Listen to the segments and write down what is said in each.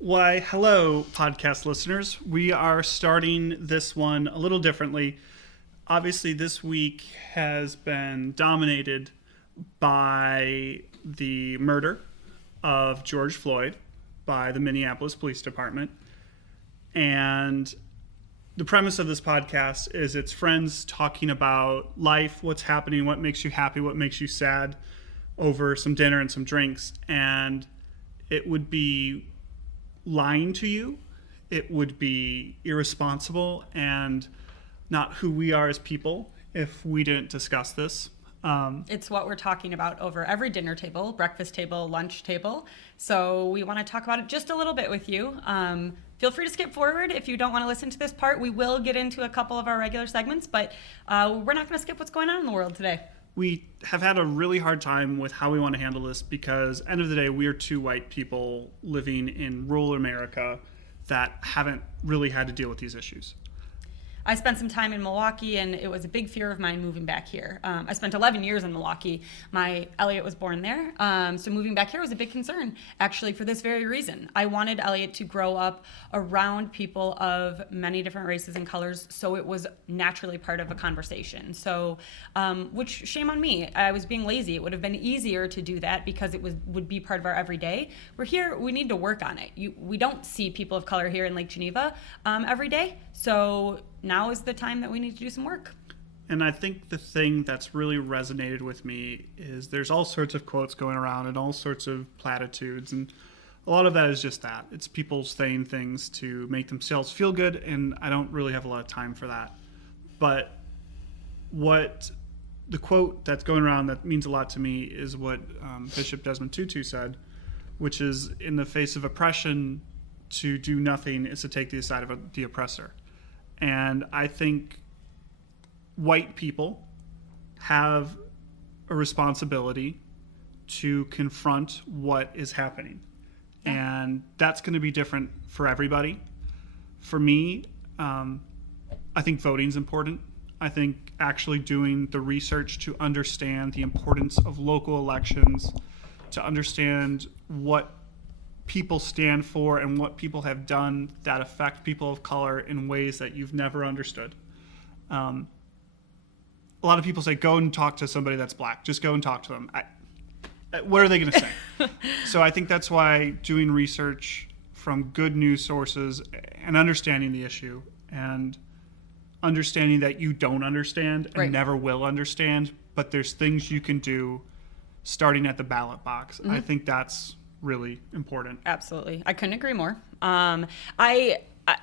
Why, hello, podcast listeners. We are starting this one a little differently. Obviously, this week has been dominated by the murder of George Floyd by the Minneapolis Police Department. And the premise of this podcast is it's friends talking about life, what's happening, what makes you happy, what makes you sad, over some dinner and some drinks. And it would be lying to you, it would be irresponsible and not who we are as people if we didn't discuss this. It's what we're talking about over every dinner table, breakfast table, lunch table. So we want to talk about it just a little bit with you. Feel free to skip forward if you don't want to listen to this part. We will get into a couple of our regular segments, but we're not going to skip what's going on in the world today. We have had a really hard time with how we want to handle this because, end of the day, we are two white people living in rural America that haven't really had to deal with these issues. I spent some time in Milwaukee, and it was a big fear of mine moving back here. I spent 11 years in Milwaukee. Elliot was born there, so moving back here was a big concern, actually, for this very reason. I wanted Elliot to grow up around people of many different races and colors, so it was naturally part of a conversation. So, which, shame on me, I was being lazy. It would have been easier to do that because it would be part of our everyday. We're here, we need to work on it. We don't see people of color here in Lake Geneva every day, so now is the time that we need to do some work. And I think the thing that's really resonated with me is there's all sorts of quotes going around and all sorts of platitudes, and a lot of that is just that. It's people saying things to make themselves feel good, and I don't really have a lot of time for that. But what the quote that's going around that means a lot to me is what Bishop Desmond Tutu said, which is, in the face of oppression, to do nothing is to take the side of the oppressor. And I think white people have a responsibility to confront what is happening. And that's going to be different for everybody. For me, I think voting is important. I think actually doing the research to understand the importance of local elections, to understand what people stand for and what people have done that affect people of color in ways that you've never understood. A lot of people say, go and talk to somebody that's black. Just go and talk to them. What are they going to say? So I think that's why doing research from good news sources and understanding the issue and understanding that you don't understand and never will understand, but there's things you can do starting at the ballot box. I think that's really important. Absolutely. I couldn't agree more.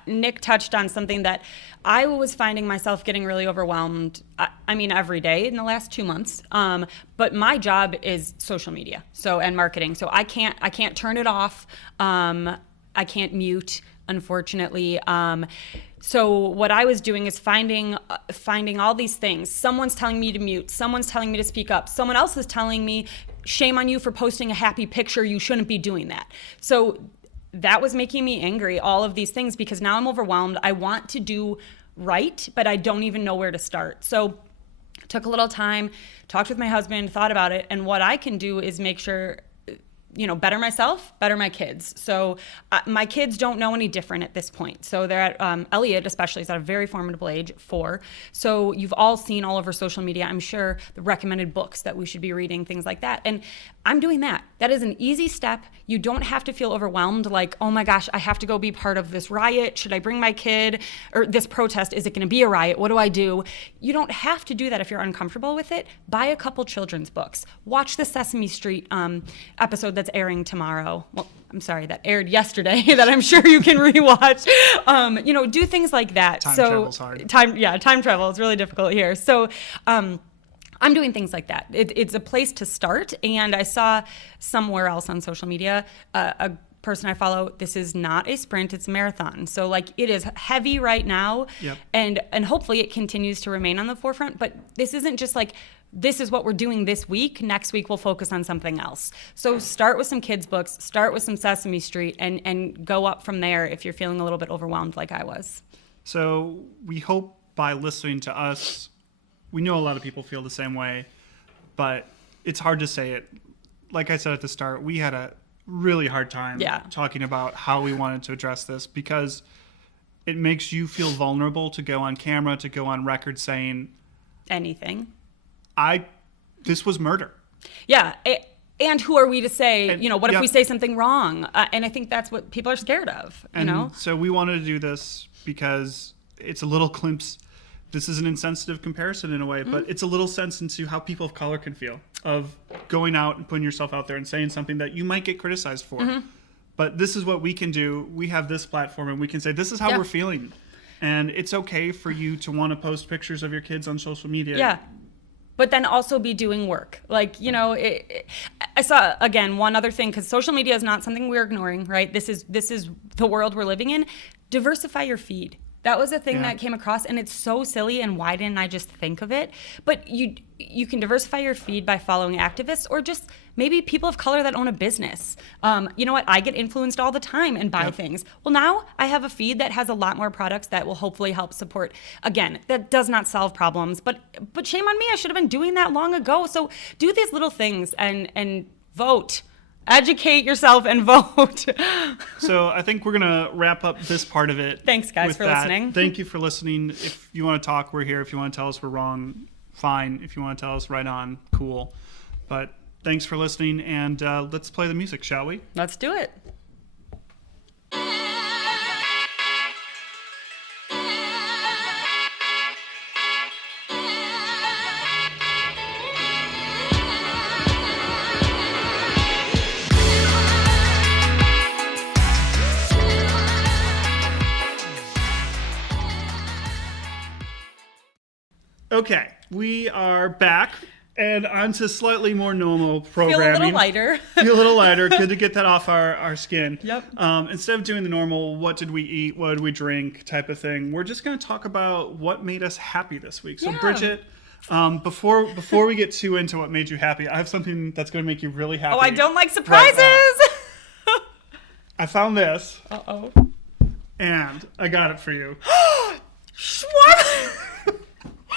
Nick touched on something that I was finding myself getting really overwhelmed. I mean, every day in the last 2 months. But my job is social media, and marketing. So I can't turn it off. I can't mute, unfortunately. So what I was doing is finding all these things. Someone's telling me to mute. Someone's telling me to speak up. Someone else is telling me, shame on you for posting a happy picture. You shouldn't be doing that. So that was making me angry, all of these things, because now I'm overwhelmed. I want to do right, but I don't even know where to start. So took a little time, talked with my husband, thought about it. And what I can do is make sure, better myself, better my kids. So my kids don't know any different at this point. So they're at, Elliot especially is at a very formidable age, 4. So you've all seen all over social media, I'm sure, the recommended books that we should be reading, things like that. And I'm doing that. That is an easy step. You don't have to feel overwhelmed like, oh my gosh, I have to go be part of this riot. Should I bring my kid? Or this protest, is it going to be a riot? What do I do? You don't have to do that if you're uncomfortable with it. Buy a couple children's books. Watch the Sesame Street episode that's airing tomorrow. Well, I'm sorry, that aired yesterday that I'm sure you can rewatch. Do things like that. Time travel's hard. Time travel is really difficult here. So I'm doing things like that. It's a place to start. And I saw somewhere else on social media, a person I follow, this is not a sprint, it's a marathon. So it is heavy right now. Yep. And hopefully it continues to remain on the forefront. But this isn't just this is what we're doing this week. Next week, we'll focus on something else. So start with some kids' books, start with some Sesame Street, and go up from there if you're feeling a little bit overwhelmed like I was. So we hope by listening to us, we know a lot of people feel the same way, but it's hard to say it. Like I said at the start, we had a really hard time Yeah. talking about how we wanted to address this because it makes you feel vulnerable to go on camera, to go on record saying, Anything. this was murder. Yeah. And who are we to say, And, what if yep. we say something wrong? And I think that's what people are scared of, And so we wanted to do this because it's a little glimpse. This is an insensitive comparison in a way, but it's a little sense into how people of color can feel of going out and putting yourself out there and saying something that you might get criticized for. But this is what we can do. We have this platform and we can say, this is how Yeah. we're feeling. And it's okay for you to want to post pictures of your kids on social media. Yeah. But then also be doing work. I saw, again, one other thing, because social media is not something we're ignoring, right? This is the world we're living in. Diversify your feed. That was a thing that came across, and it's so silly, and why didn't I just think of it? But you can diversify your feed by following activists or just maybe people of color that own a business. You know what? I get influenced all the time and buy things. Well, now I have a feed that has a lot more products that will hopefully help support. Again, that does not solve problems, but shame on me. I should have been doing that long ago. So do these little things and vote. Educate yourself and vote. So I think we're going to wrap up this part of it. Thanks, guys, with for that. listening. Thank you for listening. If you want to talk, we're here. If you want to tell us we're wrong, fine. If you want to tell us right on, cool. But thanks for listening, and let's play the music, shall we? Let's do it. Okay, we are back and on to slightly more normal Feel programming. a little lighter. Feel a little lighter. Good to get that off our skin. Yep. Instead of doing the normal, what did we eat, what did we drink type of thing, we're just going to talk about what made us happy this week. So, Yeah. Bridget, before we get too into what made you happy, I have something that's going to make you really happy. Oh, I don't like surprises. I found this, Uh-oh. and I got it for you. Shawarma.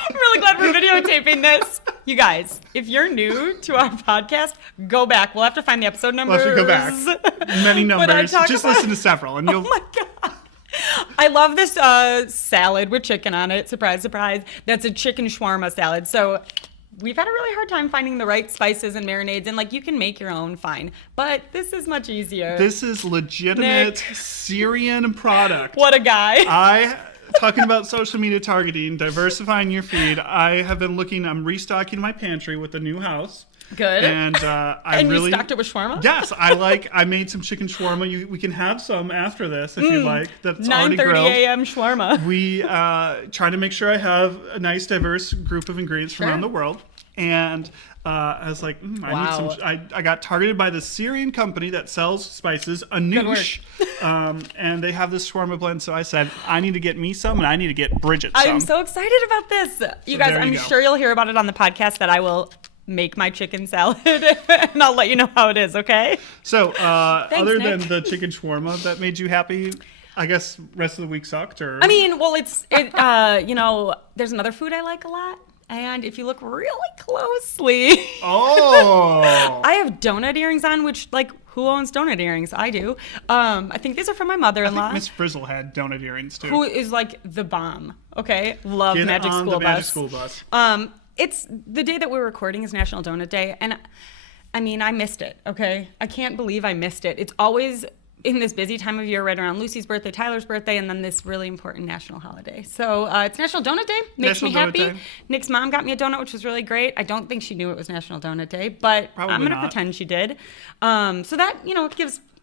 I'm really glad we're videotaping this. You guys, if you're new to our podcast, go back. We'll have to find the episode numbers. Let's go back. Many numbers. Just listen to several, and you'll. Oh my God. I love this salad with chicken on it. Surprise, surprise. That's a chicken shawarma salad. So we've had a really hard time finding the right spices and marinades, and you can make your own, fine. But this is much easier. This is legitimate Nick. Syrian product. What a guy. Talking about social media targeting, diversifying your feed. I'm restocking my pantry with the new house. Good. And you stocked it with shawarma? Yes, I made some chicken shawarma. We can have some after this if you like. That's already 9:30 grilled. a.m. shawarma. We try to make sure I have a nice, diverse group of ingredients from around the world. And I was like, I need some. I got targeted by the Syrian company that sells spices, Anoush, and they have this shawarma blend. So I said, I need to get me some, and I need to get Bridget some. I'm so excited about this. You guys, there you I'm go. sure you'll hear about it on the podcast that I will make my chicken salad, and I'll let you know how it is, okay? So other Nick. than the chicken shawarma that made you happy, I guess rest of the week sucked, or? I mean, well, there's another food I like a lot. And if you look really closely, Oh! I have donut earrings on, which, who owns donut earrings? I do. I think these are from my mother-in-law. Miss Frizzle had donut earrings, too. Who is, the bomb, okay? Love Get Magic on School the Bus. Magic School Bus. It's the day that we're recording is National Donut Day, and I mean, I missed it, okay? I can't believe I missed it. It's always in this busy time of year right around Lucy's birthday, Tyler's birthday, and then this really important national holiday. So it's National Donut Day. Makes National me Donut happy. Day. Nick's mom got me a donut, which was really great. I don't think she knew it was National Donut Day, but Probably I'm going to not. pretend she did. So that,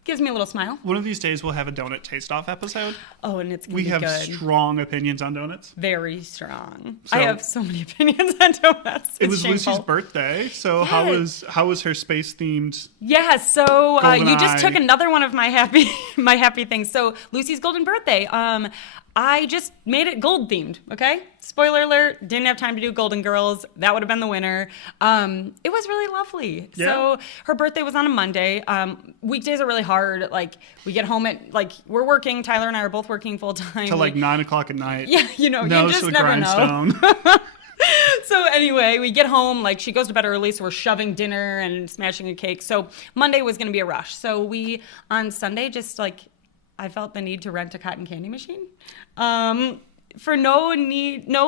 gives me a little smile. One of these days we'll have a donut taste-off episode. Oh, and it's going to We be have good. strong opinions on donuts. Very strong. So- I have so many opinions on donuts. It was shameful. Lucy's birthday, so Yes. how was her space-themed? Yeah, so you just GoldenEye. took another one of my happy things. So Lucy's golden birthday. I just made it gold themed. Okay, spoiler alert. Didn't have time to do Golden Girls. That would have been the winner. It was really lovely. Yeah. So her birthday was on a Monday. Weekdays are really hard. We get home at we're working. Tyler and I are both working full time. Till 9 o'clock at night. Yeah, you Nose just to the never know. grindstone. So anyway, we get home, like she goes to bed early, so we're shoving dinner and smashing a cake. So Monday was going to be a rush. So we, on Sunday, just like, I felt the need to rent a cotton candy machine. For no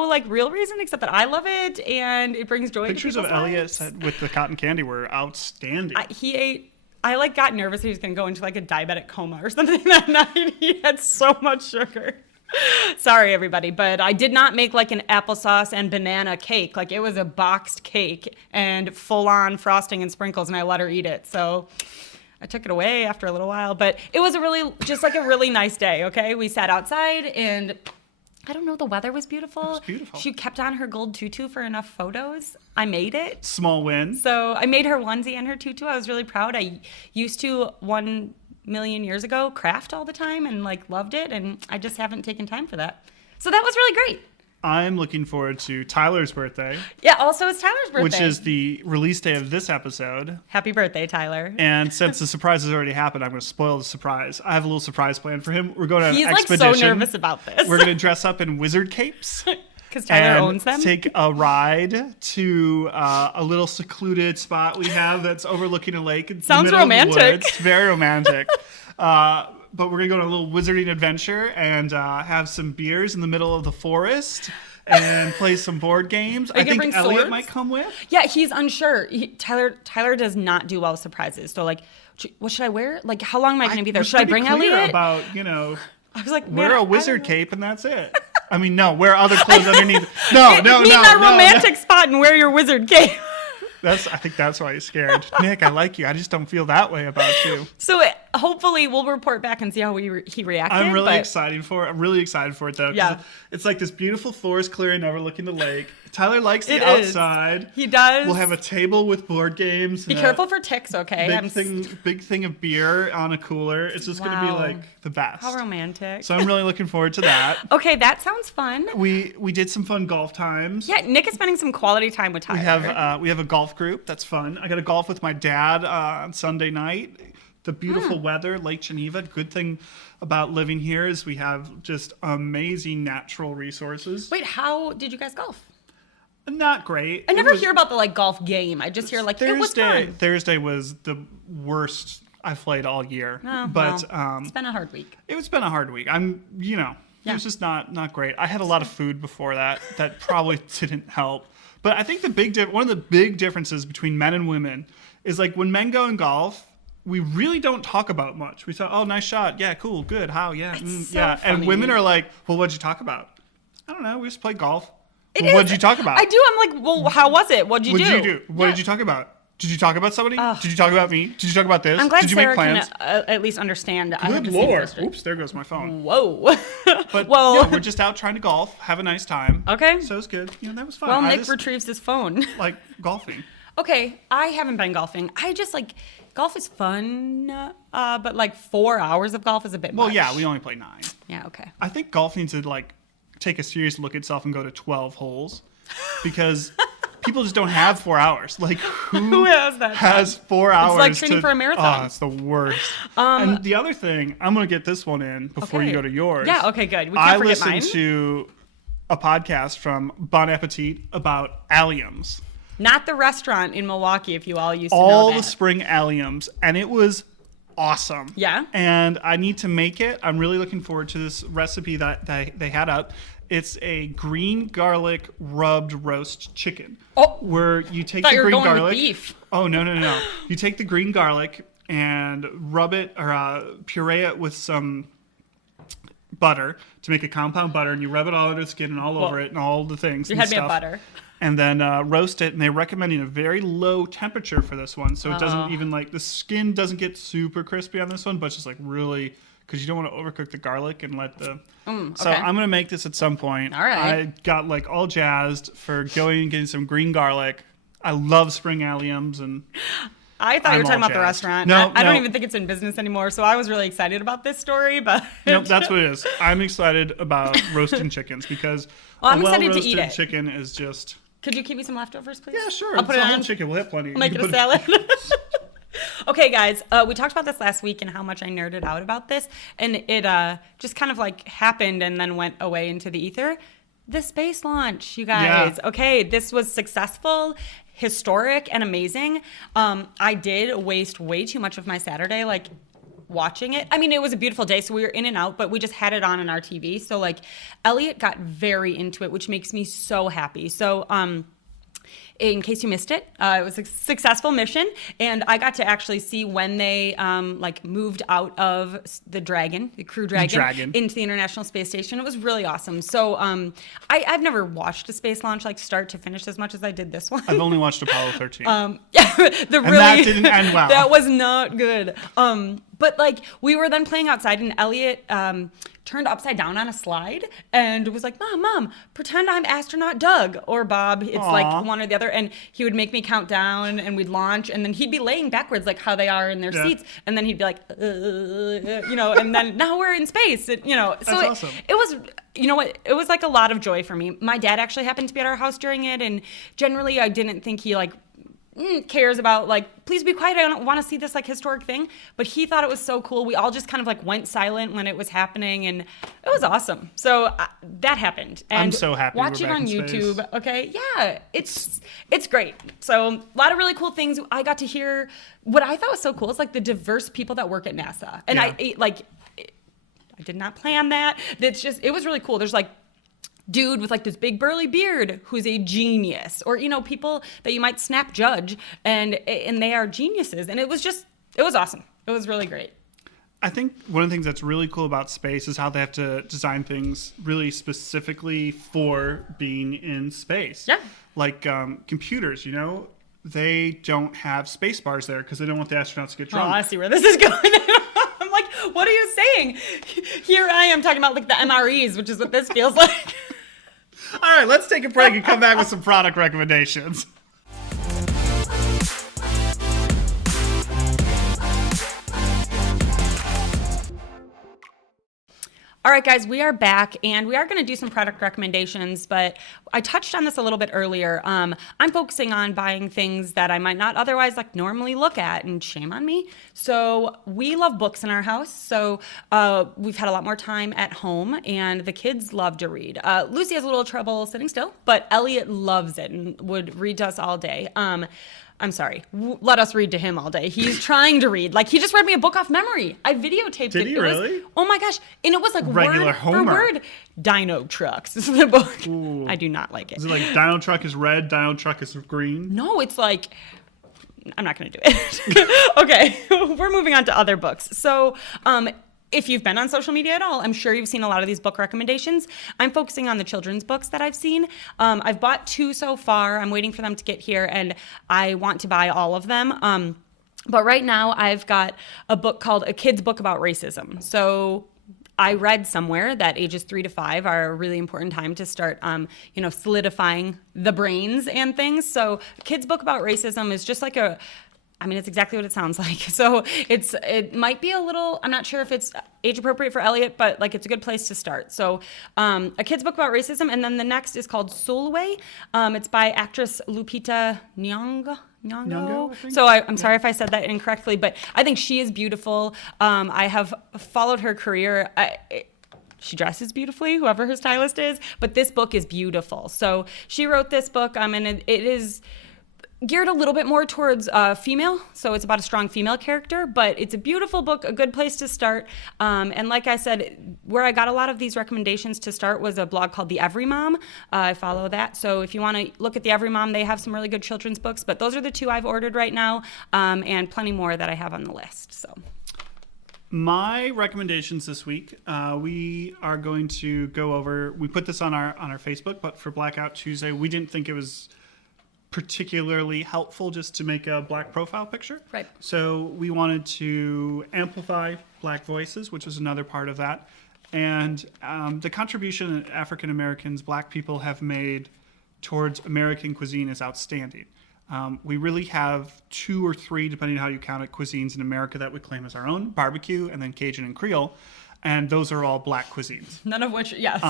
like real reason except that I love it and it brings joy Pictures to of people's Elliot lives. with the cotton candy were outstanding. I like got nervous he was going to go into like a diabetic coma or something that night. He had so much sugar. Sorry, everybody, but I did not make like an applesauce and banana cake. Like it was a boxed cake and full on frosting and sprinkles, and I let her eat it. So I took it away after a little while, but it was a really nice day. Okay. We sat outside and I don't know, the weather was beautiful. It was beautiful. She kept on her gold tutu for enough photos. I made it. Small win. So I made her onesie and her tutu. I was really proud. I used to 1 million years ago craft all the time and like loved it, and I just haven't taken time for that. So that was really great. I'm looking forward to Tyler's birthday. Yeah, also it's Tyler's birthday. Which is the release day of this episode. Happy birthday, Tyler. And since the surprise has already happened, I'm going to spoil the surprise. I have a little surprise plan for him. We're going on an expedition. He's like so nervous about this. We're going to dress up in wizard capes. Because Tyler owns them. Take a ride to a little secluded spot we have that's overlooking a lake. In Sounds the middle romantic. Of the woods. Very romantic. But we're going to go on a little wizarding adventure and have some beers in the middle of the forest and play some board games. I think Elliot swords? might come with. Yeah, he's unsure. Tyler does not do well with surprises. So like, what should I wear? Like, how long am I going to be there? Should I bring Elliot? About, I was like, wear a wizard cape and that's it. I mean, no, wear other clothes underneath. No. Meet in that romantic spot and wear your wizard cape. I think that's why he's scared. Nick, I like you. I just don't feel that way about you. So hopefully we'll report back and see how he reacted. I'm really excited for it. I'm really excited for it though. Yeah. It's like this beautiful forest clearing overlooking the lake. Tyler likes the outside. He does. We'll have a table with board games. Be careful for ticks, okay? Big thing of beer on a cooler. It's just going to be like the best. How romantic. So I'm really looking forward to that. Okay, that sounds fun. We did some fun golf times. Yeah, Nick is spending some quality time with Tyler. We have a golf group. That's fun. I got to golf with my dad on Sunday night. The beautiful weather, Lake Geneva. Good thing about living here is we have just amazing natural resources. Wait, how did you guys golf? Not great. I never hear about the like golf game. I just hear like it was fun. Thursday was the worst I've played all year. Oh, but it's been a hard week. It's been a hard week. It was just not great. I had a lot of food before that probably didn't help. But I think one of the big differences between men and women is like when men go and golf, we really don't talk about much. We thought, oh, nice shot. Yeah, cool, good. How? Yeah, yeah. Funny. And women are like, well, what'd you talk about? I don't know. We just played golf. Well, what'd you talk about? I do. I'm like, well, how was it? What'd you do? What did you talk about? Did you talk about somebody? Did you talk about me? Did you talk about this? I'm glad did you Sarah make plans? can at least understand. Good Lord. Oops, there goes my phone. Whoa. But we're just out trying to golf, have a nice time. Okay. So it was good. That was fun. Well, Nick retrieves his phone. Like golfing. Okay, I haven't been golfing. I just like, golf is fun, but like 4 hours of golf is a bit much. Well, yeah, we only play 9. Yeah, okay. I think golf needs to like take a serious look at itself and go to 12 holes because people just don't have 4 hours. Like who has that? Has 4 hours? It's like training for a marathon. Oh, it's the worst. And the other thing, I'm gonna get this one in before you go to yours. Yeah. Okay. Good. We I can't forget listened mine. to a podcast from Bon Appetit about alliums. Not the restaurant in Milwaukee, if you all used to know All that. the spring alliums, and it was awesome. Yeah. And I need to make it. I'm really looking forward to this recipe that they had up. It's a green garlic rubbed roast chicken. Oh, where you take thought the you were green going garlic. with beef. Oh no! You take the green garlic and rub it or puree it with some butter to make a compound butter, and you rub it all under the skin and all over it and all the things. You and had me stuff. at butter. And then roast it, and they're recommending a very low temperature for this one, so it doesn't even like the skin doesn't get super crispy on this one, but it's just like really because you don't want to overcook the garlic and let the. So I'm gonna make this at some point. All right. I got like all jazzed for going and getting some green garlic. I love spring alliums and. I thought you were talking about the restaurant. No, I don't even think it's in business anymore, so I was really excited about this story. But nope, that's what it is. I'm excited about roasting chickens because I'm a excited to eat well-roasted it. chicken is just. Could you keep me some leftovers, please? Yeah, sure. I'll put it a on. whole chicken. We'll have plenty. I'll make it a salad. Okay, guys, we talked about this last week and how much I nerded out about this, and it just kind of like happened and then went away into the ether. the space launch, you guys. Yeah. Okay, this was successful, historic, and amazing. I did waste way too much of my Saturday, like, watching it. I mean, it was a beautiful day, so we were in and out, but we just had it on our TV. So, like, Elliot got very into it, which makes me so happy. So, in case you missed it, it was a successful mission, and I got to actually see when they like moved out of the Crew Dragon, into the International Space Station. It was really awesome. So I've never watched a space launch like start to finish as much as I did this one. I've only watched Apollo 13. And that didn't end well. That was not good. But like we were then playing outside, and Elliot turned upside down on a slide and was like, Mom, pretend I'm astronaut Doug or Bob. It's Aww. like one or the other. And he would make me count down, and we'd launch, and then he'd be laying backwards like how they are in their seats. And then he'd be like, and then now we're in space, So That's awesome. It was, it was like a lot of joy for me. My dad actually happened to be at our house during it. And generally I didn't think he like cares about like, please be quiet, I don't want to see this like historic thing, but he thought it was so cool. We all just kind of like went silent when it was happening, and it was awesome. So that happened, and I'm so happy watch we're it back on in YouTube. space. Okay, yeah, it's great. So a lot of really cool things. I got to hear what I thought was so cool is like the diverse people that work at NASA, and Yeah. I did not plan that. It was really cool. There's like dude with like this big burly beard who's a genius, or people that you might snap judge, and they are geniuses, and it was awesome. It was really great. I think one of the things that's really cool about space is how they have to design things really specifically for being in space. Yeah. Like computers, they don't have space bars there because they don't want the astronauts to get Oh, drunk. I see where this is going. I'm like, what are you saying? Here I am talking about like the MREs, which is what this feels like. All right, let's take a break and come back with some product recommendations. All right, guys, we are back, and we are going to do some product recommendations, but I touched on this a little bit earlier. I'm focusing on buying things that I might not otherwise like normally look at, and shame on me. So we love books in our house, so we've had a lot more time at home, and the kids love to read. Lucy has a little trouble sitting still, but Elliot loves it and would read to us all day. I'm sorry. Let us read to him all day. He's trying to read. Like, he just read me a book off memory. I videotaped it. Did he really? Oh my gosh. And it was like Regular word Homer. for word. Dino Trucks. This is the book. Ooh. I do not like it. Is it like Dino Truck is red, Dino Truck is green? No, it's like, I'm not going to do it. Okay. We're moving on to other books. So, if you've been on social media at all, I'm sure you've seen a lot of these book recommendations. I'm focusing on the children's books that I've seen. I've bought 2 so far. I'm waiting for them to get here, and I want to buy all of them. But right now, I've got a book called A Kid's Book About Racism. So I read somewhere that ages 3 to 5 are a really important time to start, solidifying the brains and things. So A Kid's Book About Racism is just like it's exactly what it sounds like. So it might be a little, I'm not sure if it's age appropriate for Elliot, but like it's a good place to start. So A Kid's Book About Racism, and then the next is called Solway. It's by actress Lupita Nyong'o. Nyong'o, I think? So I'm sorry if I said that incorrectly, but I think she is beautiful. I have followed her career. She dresses beautifully, whoever her stylist is, but this book is beautiful. So she wrote this book, and it is geared a little bit more towards female, so it's about a strong female character, but it's a beautiful book, a good place to start. And like I said, where I got a lot of these recommendations to start was a blog called The Every Mom. I follow that, so if you want to look at The Every Mom, they have some really good children's books, but those are the 2 I've ordered right now, and plenty more that I have on the list. So My recommendations this week, we are going to go over. We put this on our Facebook, but for Blackout Tuesday, we didn't think it was particularly helpful just to make a black profile picture. Right. So we wanted to amplify black voices, which is another part of that. And the contribution that African Americans, black people have made towards American cuisine is outstanding. We really have 2 or 3, depending on how you count it, cuisines in America that we claim as our own: barbecue, and then Cajun and Creole. And those are all black cuisines. none of which, yes.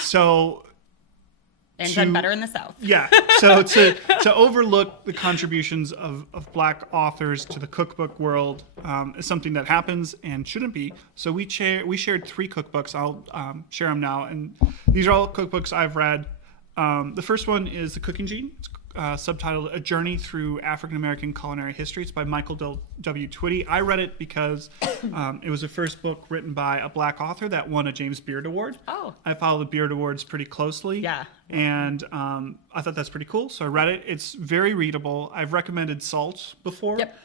So And done better in the South. Yeah. So to overlook the contributions of Black authors to the cookbook world is something that happens and shouldn't be. So we shared 3 cookbooks. I'll share them now. And these are all cookbooks I've read. The first one is The Cooking Gene. It's subtitled A Journey Through African American Culinary History. It's by Michael W. Twitty. I read it because it was the first book written by a Black author that won a James Beard Award. Oh. I follow the Beard Awards pretty closely. Yeah. And I thought that's pretty cool. So I read it. It's very readable. I've recommended Salt before. Yep.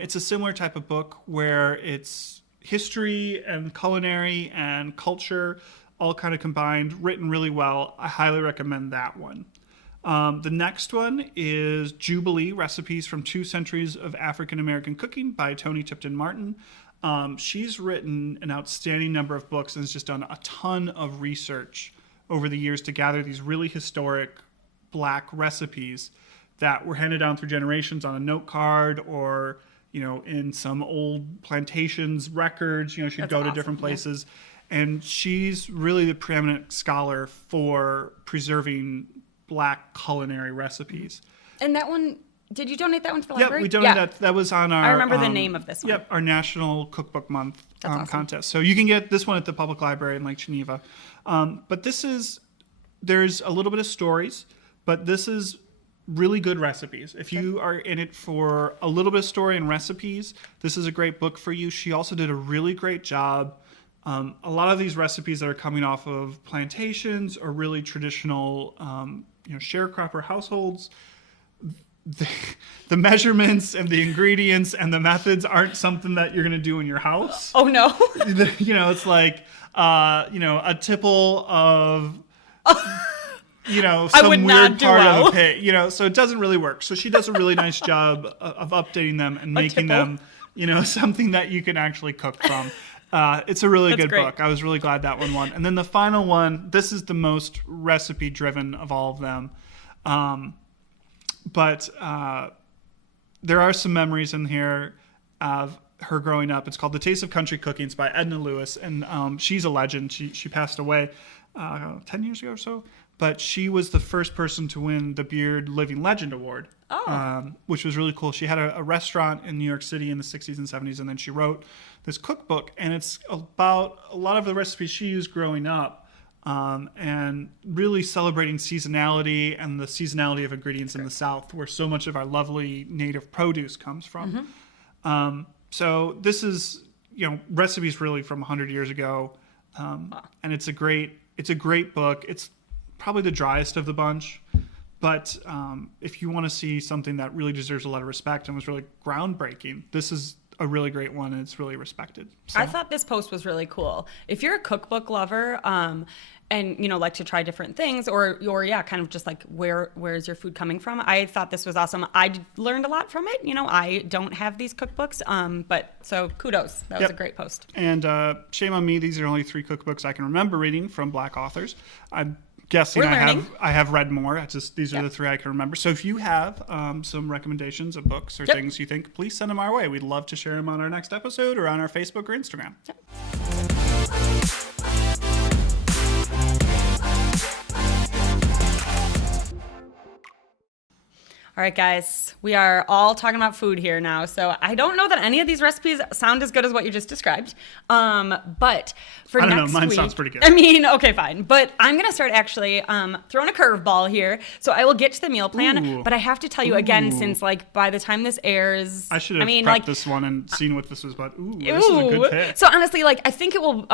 It's a similar type of book where it's history and culinary and culture all kind of combined, written really well. I highly recommend that one. The next one is Jubilee, Recipes from 2 Centuries of African American Cooking by Toni Tipton Martin. She's written an outstanding number of books and has just done a ton of research over the years to gather these really historic Black recipes that were handed down through generations on a note card or, in some old plantations records. She'd That's go to awesome. different places. Yeah. And she's really the preeminent scholar for preserving Black culinary recipes. And that one, did you donate that one to the Yep, library? we donated that. That was on our... I remember the name of this one. Yep, our National Cookbook Month Awesome. contest. So you can get this one at the Public Library in Lake Geneva. But there's a little bit of stories, but this is really good recipes. If you are in it for a little bit of story and recipes, this is a great book for you. She also did a really great job. A lot of these recipes that are coming off of plantations or really traditional, sharecropper households, the measurements and the ingredients and the methods aren't something that you're going to do in your house. Oh, no. It's like, a tipple of, some would weird not do part well. of a pig, so it doesn't really work. So she does a really nice job of updating them and making them, something that you can actually cook from. It's a really good great. book. I was really glad that one won. And then the final one, this is the most recipe driven of all of them. But there are some memories in here of her growing up. It's called The Taste of Country Cooking. It's by Edna Lewis. And she's a legend. She passed away 10 years ago or so. But she was the first person to win the Beard Living Legend Award, which was really cool. She had a restaurant in New York City in the 60s and 70s, and then she wrote this cookbook, and it's about a lot of the recipes she used growing up, and really celebrating seasonality and the seasonality of ingredients in the South, where so much of our lovely native produce comes from. Mm-hmm. So this is, recipes really from 100 years ago, and it's a great book. It's probably the driest of the bunch, but if you want to see something that really deserves a lot of respect and was really groundbreaking, this is a really great one, and it's really respected. So. I thought this post was really cool. If you're a cookbook lover, and like to try different things, or kind of just like where is your food coming from, I thought this was awesome. I learned a lot from it. I don't have these cookbooks, but so kudos. That was a great post. And shame on me, these are only 3 cookbooks I can remember reading from Black authors. I'm guessing I have read more. These are the 3 I can remember. So if you have some recommendations of books or things you think, please send them our way. We'd love to share them on our next episode or on our Facebook or Instagram. Yep. All right, guys, we are all talking about food here now. So I don't know that any of these recipes sound as good as what you just described. But for I don't next know, mine week, sounds pretty good. I mean, okay, fine. But I'm going to start actually throwing a curveball here. So I will get to the meal plan, Ooh. but I have to tell you again, since by the time this airs, I should have prepped this one and seen what this was about. Ooh, this is a good pick. So honestly, I think it will,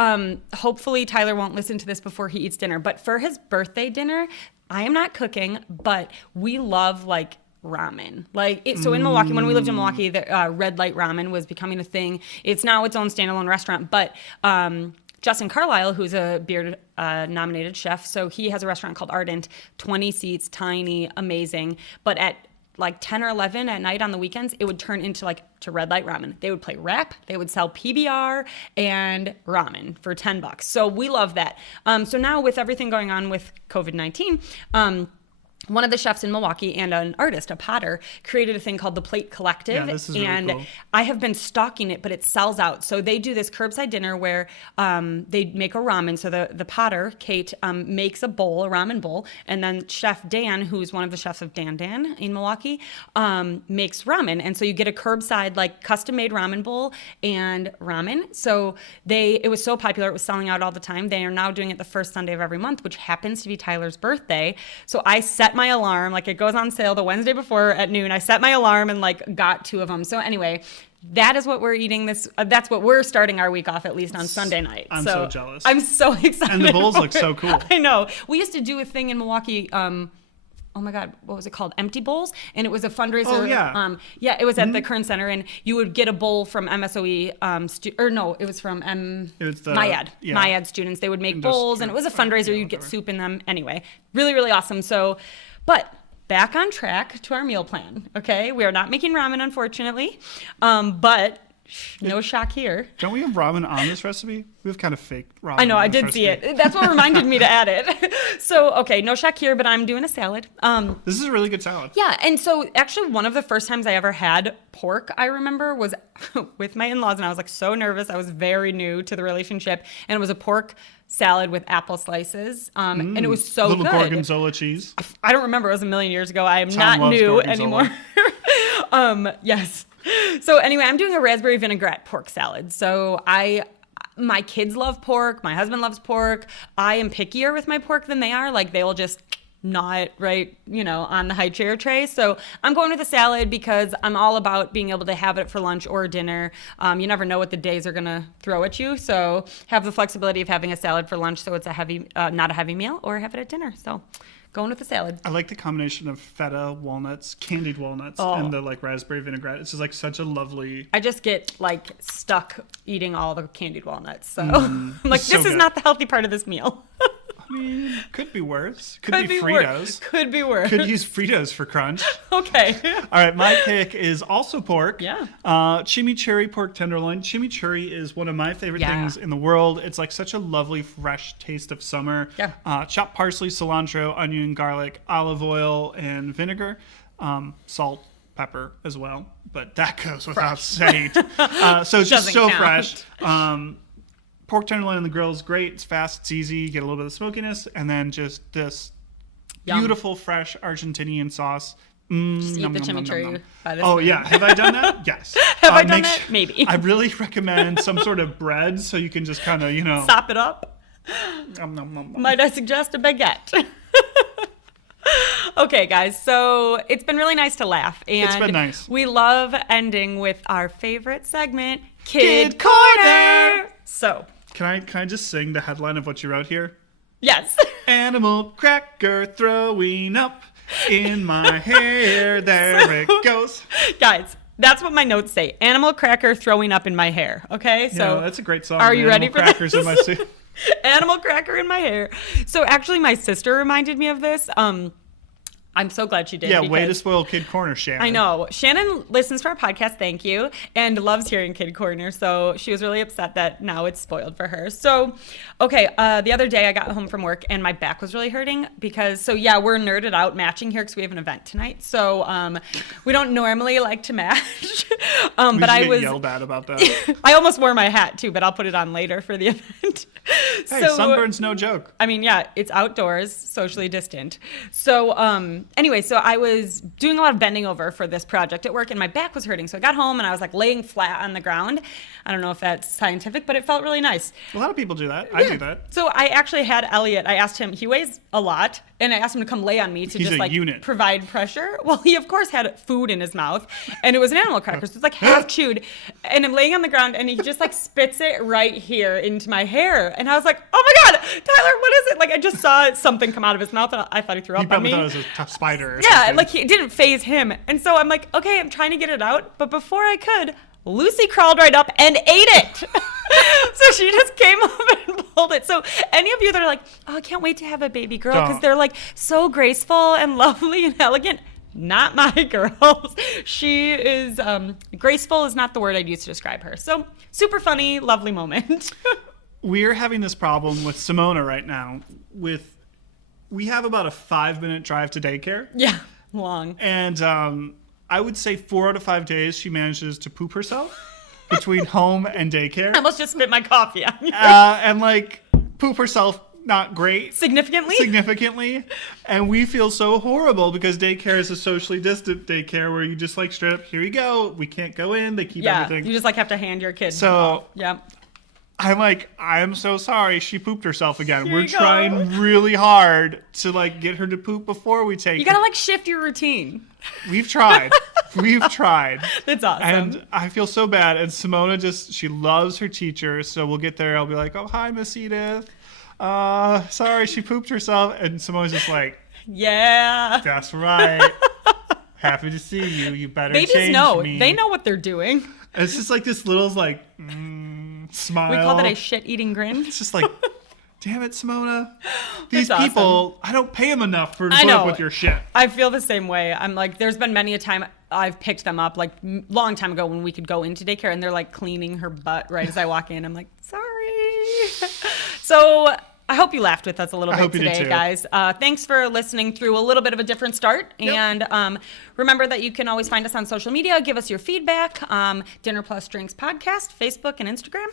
hopefully Tyler won't listen to this before he eats dinner, but for his birthday dinner, I am not cooking, but we love ramen. So in Milwaukee, when we lived in Milwaukee, the red light ramen was becoming a thing. It's now its own standalone restaurant, but Justin Carlisle, who's a Beard nominated chef, so he has a restaurant called Ardent, 20 seats, tiny, amazing, but at 10 or 11 at night on the weekends, it would turn into to red light ramen. They would play rap, they would sell PBR and ramen for $10. So we love that. So now with everything going on with COVID-19, one of the chefs in Milwaukee and an artist, a potter, created a thing called the Plate Collective. Yeah, this is really and cool. I have been stalking it, but it sells out. So they do this curbside dinner where they make a ramen. So the potter, Kate, makes a bowl, a ramen bowl. And then Chef Dan, who's one of the chefs of Dan in Milwaukee, makes ramen. And so you get a curbside, like custom-made ramen bowl and ramen. So it was so popular, it was selling out all the time. They are now doing it the first Sunday of every month, which happens to be Tyler's birthday. So I set my alarm, like it goes on sale the Wednesday before at noon. I set my alarm and like got 2 of them. So anyway, that is what we're eating that's what we're starting our week off, at least on Sunday night. I'm so jealous. I'm so excited. And the bowls for look so it. cool. I know. We used to do a thing in Milwaukee, oh my God, what was it called? Empty Bowls. And it was a fundraiser. Oh, yeah. Yeah, it was at the Kern Center, and you would get a bowl from MSOE, it was from MIAD. Yeah. MIAD students. They would make bowls, and it was a fundraiser. You'd get soup in them. Anyway, really, really awesome. So, but back on track to our meal plan, okay? We are not making ramen, unfortunately, but no shock here. Don't we have ramen on this recipe? We have kind of fake ramen. I know, on I this did see recipe. it. That's what reminded me to add it. So, okay, no shock here, but I'm doing a salad. This is a really good salad. Yeah, and so actually one of the first times I ever had pork, I remember, was with my in-laws, and I was like so nervous. I was very new to the relationship, and it was a pork salad with apple slices, and it was so Little good. gorgonzola cheese. I don't remember. It was a million years ago. I am Tom not loves new gorgonzola. anymore. Yes. So anyway, I'm doing a raspberry vinaigrette pork salad. So my kids love pork. My husband loves pork. I am pickier with my pork than they are. Like they will just gnaw it right, on the high chair tray. So I'm going with a salad because I'm all about being able to have it for lunch or dinner. You never know what the days are going to throw at you. So have the flexibility of having a salad for lunch so it's not a heavy meal, or have it at dinner. So going with the salad. I like the combination of feta, walnuts, candied walnuts, and the like raspberry vinaigrette. It's just like such a lovely. I just get like stuck eating all the candied walnuts. So I'm like, so this is good. not the healthy part of this meal. I mean, could be worse. Could be Fritos. Could be worse. Could use Fritos for crunch. Okay. All right, my pick is also pork. Yeah. Chimichurri pork tenderloin. Chimichurri is one of my favorite things in the world. It's like such a lovely, fresh taste of summer. Yeah. Chopped parsley, cilantro, onion, garlic, olive oil, and vinegar. Salt, pepper as well. But that goes without saying. So it's just Doesn't so count. fresh. Pork tenderloin on the grill is great. It's fast, it's easy. You get a little bit of smokiness, and then just this Yum. beautiful, fresh Argentinian sauce. Just eat the chimichurri by this Oh, point. yeah. Have I done that? Yes. Have I done that? Maybe. I really recommend some sort of bread so you can just kind of, Sop it up. nom, nom, nom, nom. Might I suggest a baguette? Okay, guys, so it's been really nice to laugh. And It's been nice. We love ending with our favorite segment, Kid Kid Corner. Corner. So, Can I just sing the headline of what you wrote here? yes. Animal cracker throwing up in my hair. There it goes. Guys, that's what my notes say. Animal cracker throwing up in my hair. Okay, so Yeah, that's a great song. are you ready Animal for crackers this? in my suit. Animal cracker in my hair. So actually, my sister reminded me of this. I'm so glad she did. Yeah, way to because- spoil Kid Corner, Shannon. I know. Shannon listens to our podcast, thank you, and loves hearing Kid Corner. So she was really upset that now it's spoiled for her. So, okay, the other day I got home from work and my back was really hurting because, we're nerded out matching here because we have an event tonight. So we don't normally like to match. We But I get was yelled at about that. I almost wore my hat too, but I'll put it on later for the event. Hey, sunburn's no joke. I mean, yeah, it's outdoors, socially distant. So, anyway, so I was doing a lot of bending over for this project at work, and my back was hurting. So I got home, and I was like laying flat on the ground. I don't know if that's scientific, but it felt really nice. A lot of people do that. I do that. So I actually had Elliot. I asked him. He weighs a lot, and I asked him to come lay on me to He's just a like unit. provide pressure. Well, he of course had food in his mouth, and it was an animal cracker, so it's like half chewed. And I'm laying on the ground, and he just like spits it right here into my hair, and I was like, "Oh my God, Tyler, what is it?" Like I just saw something come out of his mouth, and I thought he threw You up on probably me. thought it was a tough spider. Or Yeah, something. like it didn't phase him. And so I'm like, okay, I'm trying to get it out. But before I could, Lucy crawled right up and ate it. So she just came up and pulled it. So any of you that are like, oh, I can't wait to have a baby girl because Don't. they're like so graceful and lovely and elegant. Not my girls. She is, graceful is not the word I'd use to describe her. So super funny, lovely moment. We're having this problem with Simona right now with we have about a 5-minute drive to daycare. Yeah, long. And I would say 4 out of 5 days she manages to poop herself between home and daycare. I almost just spit my coffee on you. And like poop herself, not great. Significantly. And we feel so horrible because daycare is a socially distant daycare where you just like straight up, here you go. We can't go in. They keep everything. You just like have to hand your kid So off. Yep. I'm like, I'm so sorry. She pooped herself again. Here We're you go. trying really hard to like get her to poop before we take You her. gotta like shift your routine. We've tried. We've tried. That's awesome. And I feel so bad. And Simona she loves her teacher. So we'll get there. I'll be like, oh, hi, Miss Edith. Sorry, she pooped herself. And Simona's just like, yeah. that's right. Happy to see you. You better Babies change know. me. They know what they're doing. And it's just like this little like smile. We call that a shit-eating grin. It's just like, damn it, Simona. These That's people, I don't pay them enough for to I put up know. with your shit. I feel the same way. I'm like, there's been many a time I've picked them up, like long time ago when we could go into daycare and they're like cleaning her butt right as I walk in. I'm like, sorry. So I hope you laughed with us a little bit hope you did today, too. guys. Thanks for listening through a little bit of a different start. Yep. And remember that you can always find us on social media. Give us your feedback. Dinner Plus Drinks Podcast, Facebook and Instagram.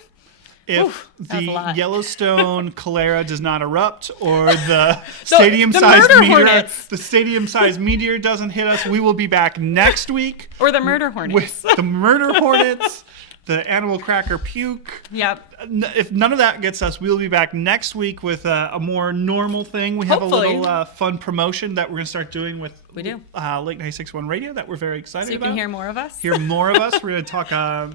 If that was a the lot. Yellowstone cholera does not erupt or the the stadium-sized murder meteor, hornets. the stadium-sized meteor doesn't hit us, we will be back next week Or the murder hornets. with the murder hornets, the animal cracker puke. Yep. If none of that gets us, we'll be back next week with a more normal thing. We have Hopefully. a little fun promotion that we're going to start doing with We do. Late 96.1 Radio that we're very excited So you about. can hear more of us. Hear more of us. We're going to talk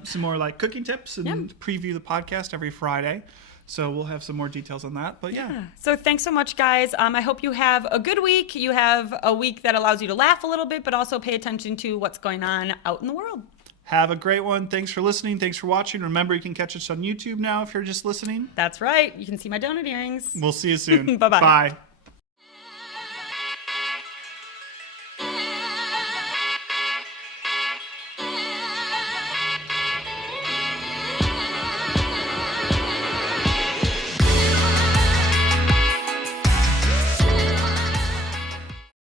some more like cooking tips and preview the podcast every Friday. So we'll have some more details on that. But yeah. So thanks so much, guys. I hope you have a good week. You have a week that allows you to laugh a little bit, but also pay attention to what's going on out in the world. Have a great one. Thanks for listening. Thanks for watching. Remember, you can catch us on YouTube now if you're just listening. That's right. You can see my donut earrings. We'll see you soon. Bye-bye. Bye.